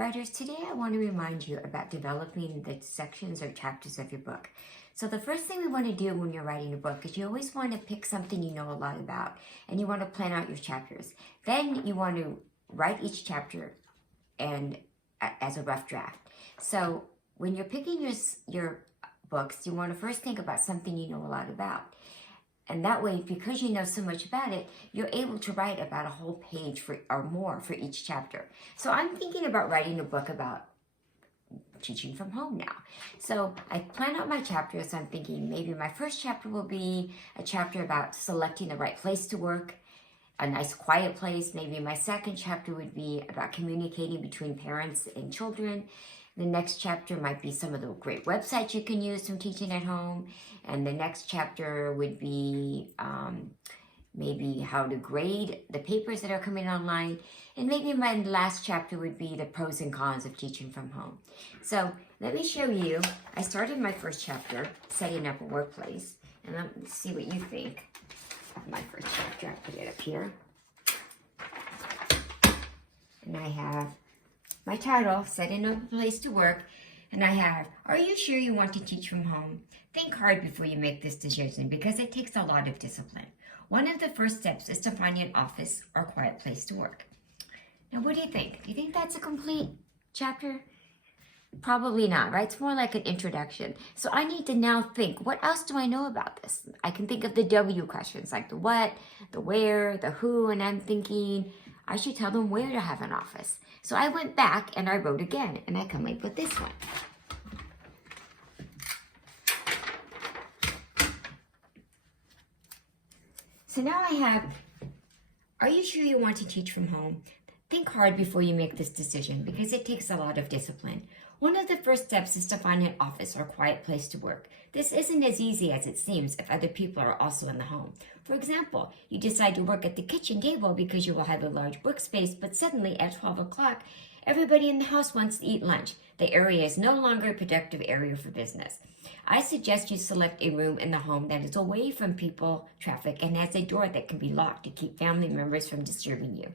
Writers, today I want to remind you about developing the sections or chapters of your book. So the first thing we want to do when you're writing a book is you always want to pick something you know a lot about, and you want to plan out your chapters. Then you want to write each chapter and as a rough draft. So when you're picking your books, you want to first think about something you know a lot about. And that way, because you know so much about it, you're able to write about a whole page or more for each chapter. So I'm thinking about writing a book about teaching from home now. So I plan out my chapters. I'm thinking maybe my first chapter will be a chapter about selecting the right place to work, a nice quiet place. Maybe my second chapter would be about communicating between parents and children. The next chapter might be some of the great websites you can use from teaching at home. And the next chapter would be maybe how to grade the papers that are coming online. And maybe my last chapter would be the pros and cons of teaching from home. So let me show you. I started my first chapter, setting up a workplace. And let's see what you think of my first chapter. I put it up here. And I have my title, Setting Up a Place to Work, and I have, are you sure you want to teach from home? Think hard before you make this decision because it takes a lot of discipline. One of the first steps is to find an office or quiet place to work. Now, what do you think? Do you think that's a complete chapter? Probably not, right? It's more like an introduction. So I need to now think, what else do I know about this? I can think of the W questions, like the what, the where, the who, and I'm thinking, I should tell them where to have an office. So I went back and I wrote again, and I come up with this one. So now I have, are you sure you want to teach from home? Think hard before you make this decision because it takes a lot of discipline. One of the first steps is to find an office or quiet place to work. This isn't as easy as it seems if other people are also in the home. For example, you decide to work at the kitchen table because you will have a large workspace, but suddenly at 12 o'clock, everybody in the house wants to eat lunch. The area is no longer a productive area for business. I suggest you select a room in the home that is away from people, traffic, and has a door that can be locked to keep family members from disturbing you.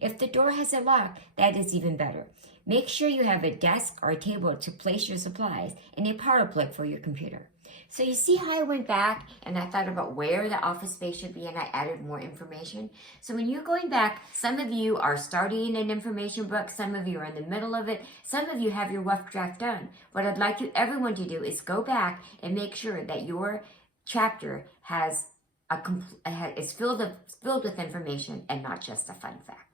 If the door has a lock, that is even better. Make sure you have a desk or a table to place your supplies and a power plug for your computer. So you see how I went back and I thought about where the office space should be and I added more information. So when you're going back, some of you are starting an information book, some of you are in the middle of it, some of you have your rough draft done. What I'd like everyone to do is go back and make sure that your chapter is filled with information and not just a fun fact.